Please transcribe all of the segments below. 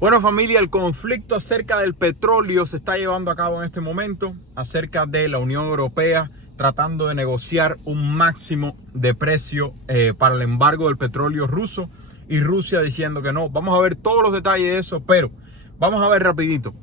Bueno, familia, el conflicto acerca del petróleo se está llevando a cabo en este momento, acerca de la Unión Europea tratando de negociar un máximo de precio para el embargo del petróleo ruso, y Rusia diciendo que no. Vamos a ver todos los detalles de eso, pero vamos a ver rapidito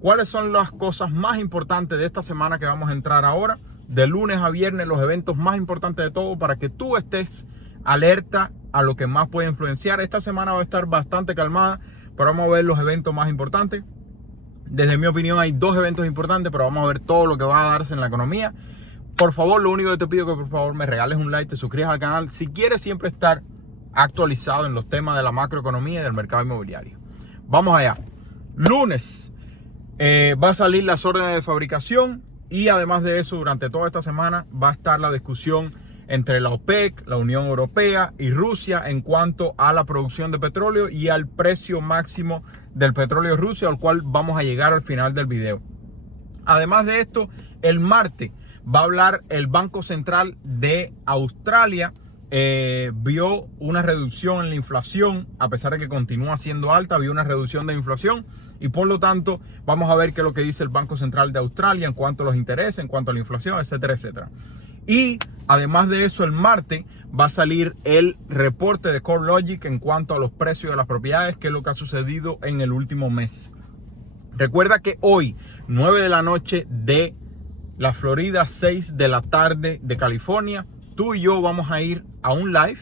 cuáles son las cosas más importantes de esta semana que vamos a entrar ahora, de lunes a viernes, los eventos más importantes de todo, para que tú estés alerta a lo que más puede influenciar. Esta semana va a estar bastante calmada, pero vamos a ver los eventos más importantes. Desde mi opinión hay dos eventos importantes, pero vamos a ver todo lo que va a darse en la economía. Por favor, lo único que te pido es que por favor me regales un like, te suscribas al canal si quieres siempre estar actualizado en los temas de la macroeconomía y del mercado inmobiliario. Vamos allá. Lunes va a salir las órdenes de fabricación, y además de eso, durante toda esta semana va a estar la discusión entre la OPEC, la Unión Europea y Rusia en cuanto a la producción de petróleo y al precio máximo del petróleo ruso, al cual vamos a llegar al final del video. Además de esto, el martes va a hablar el Banco Central de Australia. Vio una reducción en la inflación, a pesar de que continúa siendo alta, vio una reducción de inflación, y por lo tanto vamos a ver qué es lo que dice el Banco Central de Australia en cuanto a los intereses, en cuanto a la inflación, etcétera, etcétera. Y además de eso, el martes va a salir el reporte de CoreLogic en cuanto a los precios de las propiedades, que es lo que ha sucedido en el último mes. Recuerda que hoy, 9 de la noche de la Florida, 6 de la tarde de California, tú y yo vamos a ir a un live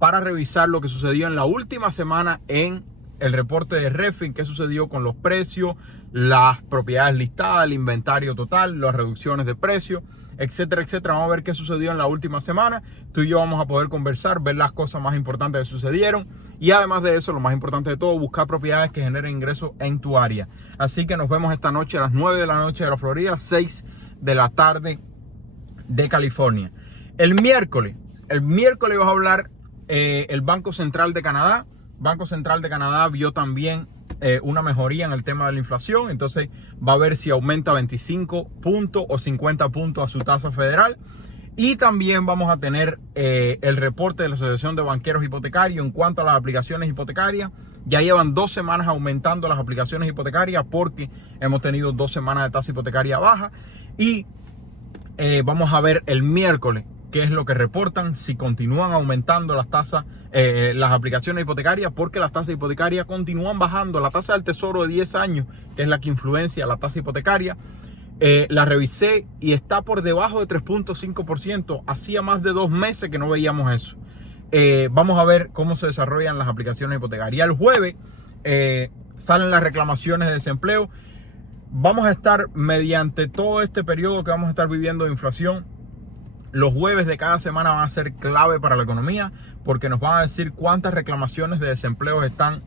para revisar lo que sucedió en la última semana en el reporte de Redfin, qué sucedió con los precios, las propiedades listadas, el inventario total, las reducciones de precios, etcétera, etcétera. Vamos a ver qué sucedió en la última semana. Tú y yo vamos a poder conversar, ver las cosas más importantes que sucedieron, y además de eso, lo más importante de todo, buscar propiedades que generen ingresos en tu área. Así que nos vemos esta noche a las 9 de la noche de la Florida, 6 de la tarde de California. El miércoles va a hablar el Banco Central de Canadá. Banco Central de Canadá vio también una mejoría en el tema de la inflación, entonces va a ver si aumenta 25 puntos o 50 puntos a su tasa federal. Y también vamos a tener el reporte de la Asociación de Banqueros Hipotecarios en cuanto a las aplicaciones hipotecarias. Ya llevan 2 semanas aumentando las aplicaciones hipotecarias porque hemos tenido 2 semanas de tasa hipotecaria baja. Y vamos a ver el miércoles qué es lo que reportan, si continúan aumentando las tasas, las aplicaciones hipotecarias, porque las tasas hipotecarias continúan bajando. La tasa del tesoro de 10 años, que es la que influencia la tasa hipotecaria, la revisé y está por debajo de 3.5%. Hacía más de 2 meses que no veíamos eso. Vamos a ver cómo se desarrollan las aplicaciones hipotecarias. El jueves salen las reclamaciones de desempleo. Vamos a estar, mediante todo este periodo que vamos a estar viviendo de inflación, los jueves de cada semana van a ser clave para la economía, porque nos van a decir cuántas reclamaciones de desempleo están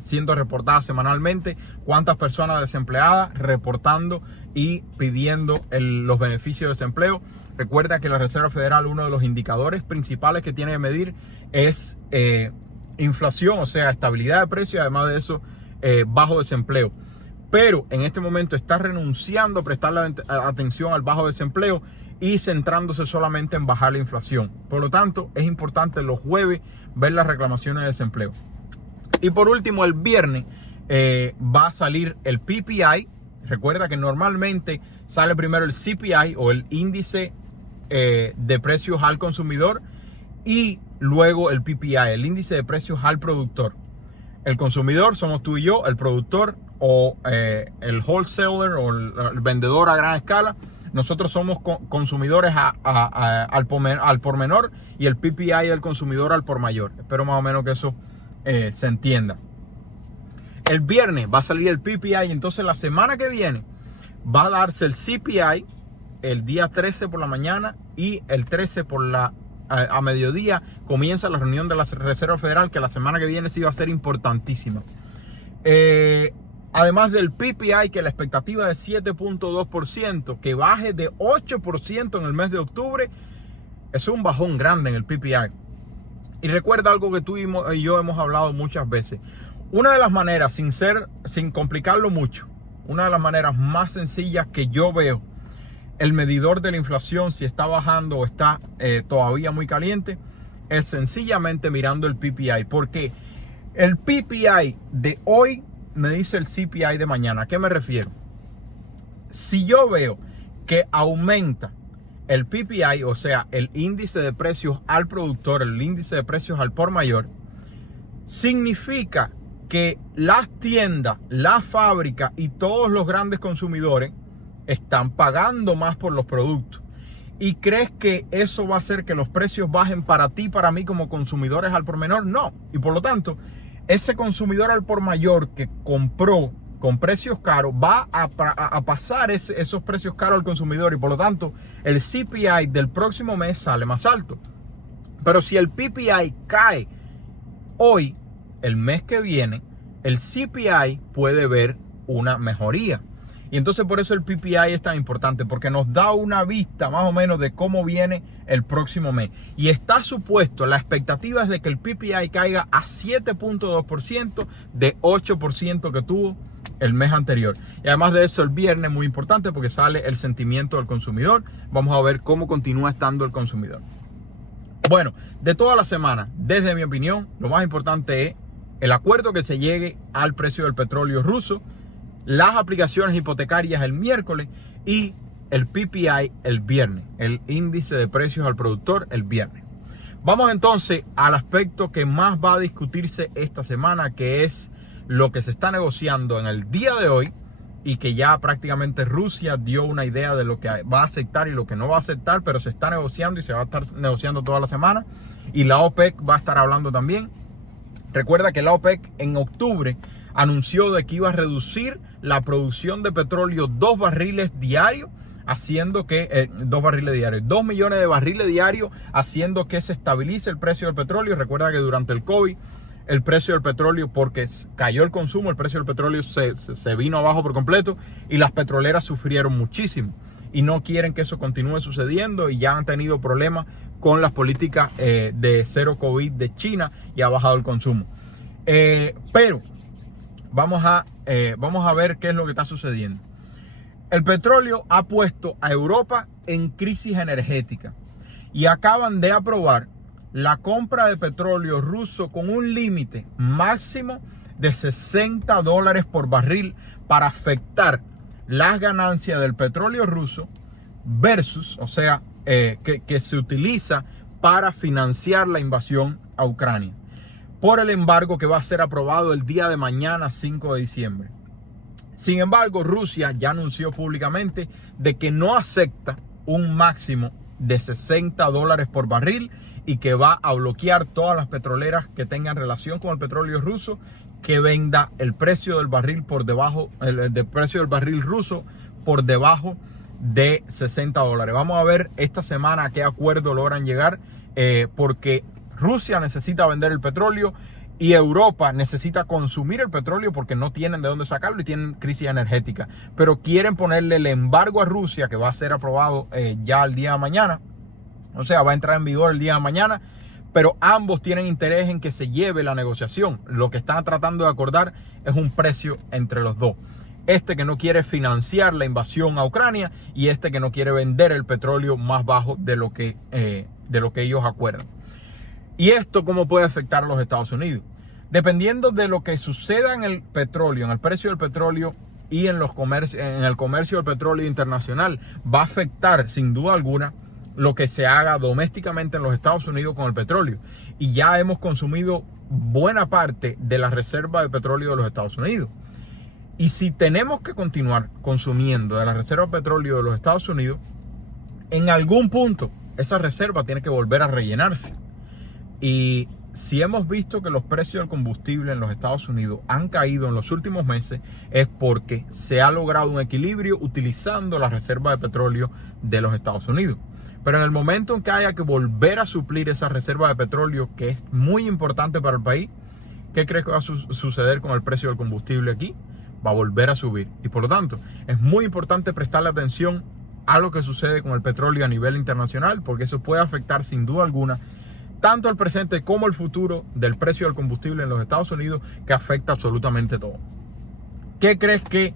siendo reportadas semanalmente, cuántas personas desempleadas reportando y pidiendo los beneficios de desempleo. Recuerda que la Reserva Federal, uno de los indicadores principales que tiene que medir es inflación, o sea, estabilidad de precios, y además de eso, bajo desempleo. Pero en este momento está renunciando a prestarle atención al bajo desempleo y centrándose solamente en bajar la inflación. Por lo tanto, es importante los jueves ver las reclamaciones de desempleo. Y por último, el viernes va a salir el PPI. Recuerda que normalmente sale primero el CPI, o el índice de precios al consumidor, y luego el PPI, el índice de precios al productor. El consumidor somos tú y yo, el productor o el wholesaler o el vendedor a gran escala. Nosotros somos consumidores al por menor, y el PPI el consumidor al por mayor. Espero más o menos que eso se entienda. El viernes va a salir el PPI, y entonces la semana que viene va a darse el CPI el día 13 por la mañana, y el 13 a mediodía comienza la reunión de la Reserva Federal, que la semana que viene sí va a ser importantísima. Además del PPI, que la expectativa es 7.2%, que baje de 8% en el mes de octubre, es un bajón grande en el PPI. Y recuerda algo que tú y yo hemos hablado muchas veces. Una de las maneras, sin complicarlo mucho, una de las maneras más sencillas que yo veo el medidor de la inflación, si está bajando o está todavía muy caliente, es sencillamente mirando el PPI. Porque el PPI de hoy me dice el CPI de mañana. ¿A qué me refiero? Si yo veo que aumenta el PPI, o sea, el índice de precios al productor, el índice de precios al por mayor, significa que las tiendas, las fábricas y todos los grandes consumidores están pagando más por los productos. ¿Y crees que eso va a hacer que los precios bajen para ti, para mí como consumidores al por menor? No. Y por lo tanto, ese consumidor al por mayor que compró con precios caros va a pasar esos precios caros al consumidor, y por lo tanto el CPI del próximo mes sale más alto. Pero si el PPI cae hoy, el mes que viene, el CPI puede ver una mejoría. Y entonces por eso el PPI es tan importante, porque nos da una vista más o menos de cómo viene el próximo mes. Y está supuesto, la expectativa es de que el PPI caiga a 7.2% de 8% que tuvo el mes anterior. Y además de eso, el viernes muy importante porque sale el sentimiento del consumidor. Vamos a ver cómo continúa estando el consumidor. Bueno, de toda la semana, desde mi opinión, lo más importante es el acuerdo que se llegue al precio del petróleo ruso, las aplicaciones hipotecarias el miércoles y el PPI el viernes, el índice de precios al productor el viernes. Vamos entonces al aspecto que más va a discutirse esta semana, que es lo que se está negociando en el día de hoy y que ya prácticamente Rusia dio una idea de lo que va a aceptar y lo que no va a aceptar, pero se está negociando y se va a estar negociando toda la semana, y la OPEC va a estar hablando también. Recuerda que la OPEC en octubre anunció de que iba a reducir la producción de petróleo 2 barriles diarios, haciendo que 2 millones de barriles diarios, haciendo que se estabilice el precio del petróleo. Recuerda que durante el COVID el precio del petróleo, porque cayó el consumo, el precio del petróleo se vino abajo por completo y las petroleras sufrieron muchísimo y no quieren que eso continúe sucediendo, y ya han tenido problemas con las políticas de cero COVID de China y ha bajado el consumo. Pero vamos a ver qué es lo que está sucediendo. El petróleo ha puesto a Europa en crisis energética y acaban de aprobar la compra de petróleo ruso con un límite máximo de $60 por barril para afectar las ganancias del petróleo ruso versus, o sea, que se utiliza para financiar la invasión a Ucrania, por el embargo que va a ser aprobado el día de mañana, 5 de diciembre. Sin embargo, Rusia ya anunció públicamente de que no acepta un máximo de $60 por barril y que va a bloquear todas las petroleras que tengan relación con el petróleo ruso que venda el precio del barril por debajo, el precio del barril ruso por debajo de $60. Vamos a ver esta semana a qué acuerdo logran llegar, porque Rusia necesita vender el petróleo y Europa necesita consumir el petróleo porque no tienen de dónde sacarlo y tienen crisis energética. Pero quieren ponerle el embargo a Rusia, que va a ser aprobado ya el día de mañana. O sea, va a entrar en vigor el día de mañana. Pero ambos tienen interés en que se lleve la negociación. Lo que están tratando de acordar es un precio entre los dos. Este que no quiere financiar la invasión a Ucrania y este que no quiere vender el petróleo más bajo de lo que ellos acuerdan. ¿Y esto cómo puede afectar a los Estados Unidos? Dependiendo de lo que suceda en el petróleo, en el precio del petróleo y en el comercio del petróleo internacional, va a afectar sin duda alguna lo que se haga domésticamente en los Estados Unidos con el petróleo. Y ya hemos consumido buena parte de la reserva de petróleo de los Estados Unidos. Y si tenemos que continuar consumiendo de la reserva de petróleo de los Estados Unidos, en algún punto esa reserva tiene que volver a rellenarse. Y si hemos visto que los precios del combustible en los Estados Unidos han caído en los últimos meses, es porque se ha logrado un equilibrio utilizando la reserva de petróleo de los Estados Unidos. Pero en el momento en que haya que volver a suplir esa reserva de petróleo, que es muy importante para el país, ¿qué crees que va a suceder con el precio del combustible aquí? Va a volver a subir. Y por lo tanto, es muy importante prestarle atención a lo que sucede con el petróleo a nivel internacional, porque eso puede afectar sin duda alguna tanto el presente como el futuro del precio del combustible en los Estados Unidos, que afecta absolutamente todo. ¿Qué crees que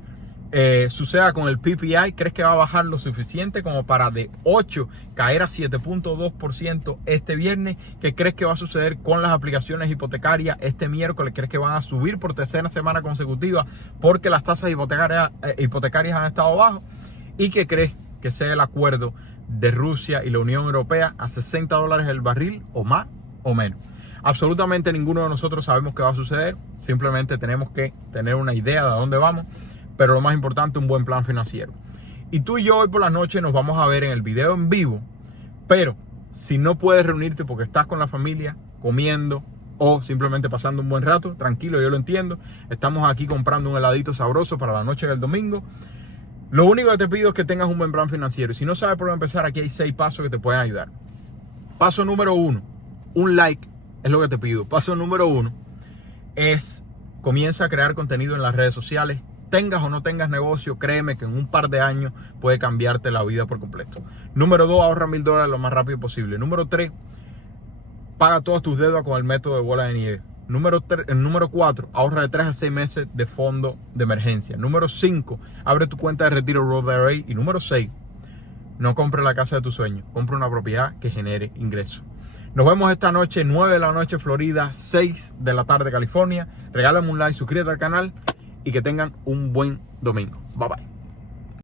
suceda con el PPI, ¿crees que va a bajar lo suficiente como para de 8 caer a 7.2% este viernes? ¿Qué crees que va a suceder con las aplicaciones hipotecarias este miércoles? ¿Crees que van a subir por tercera semana consecutiva porque las tasas hipotecarias han estado bajas? ¿Y qué crees que sea el acuerdo de Rusia y la Unión Europea a $60 el barril o más o menos? Absolutamente ninguno de nosotros sabemos qué va a suceder. Simplemente tenemos que tener una idea de a dónde vamos. Pero lo más importante, un buen plan financiero. Y tú y yo hoy por la noche nos vamos a ver en el video en vivo. Pero si no puedes reunirte porque estás con la familia, comiendo o simplemente pasando un buen rato, tranquilo, yo lo entiendo. Estamos aquí comprando un heladito sabroso para la noche del domingo. Lo único que te pido es que tengas un buen plan financiero. Y si no sabes por dónde empezar, aquí hay 6 pasos que te pueden ayudar. Paso número 1, un like es lo que te pido. Paso número 1 es comienza a crear contenido en las redes sociales. Tengas o no tengas negocio, créeme que en un par de años puede cambiarte la vida por completo. Número 2, ahorra $1000 lo más rápido posible. Número 3, paga todas tus deudas con el método de bola de nieve. Número 4, ahorra de 3 a 6 meses de fondo de emergencia. Número 5, abre tu cuenta de retiro Roth IRA. Y número 6, no compre la casa de tus sueños, compra una propiedad que genere ingresos. Nos vemos esta noche, 9 de la noche Florida, 6 de la tarde California. Regálame un like, suscríbete al canal y que tengan un buen domingo. Bye bye.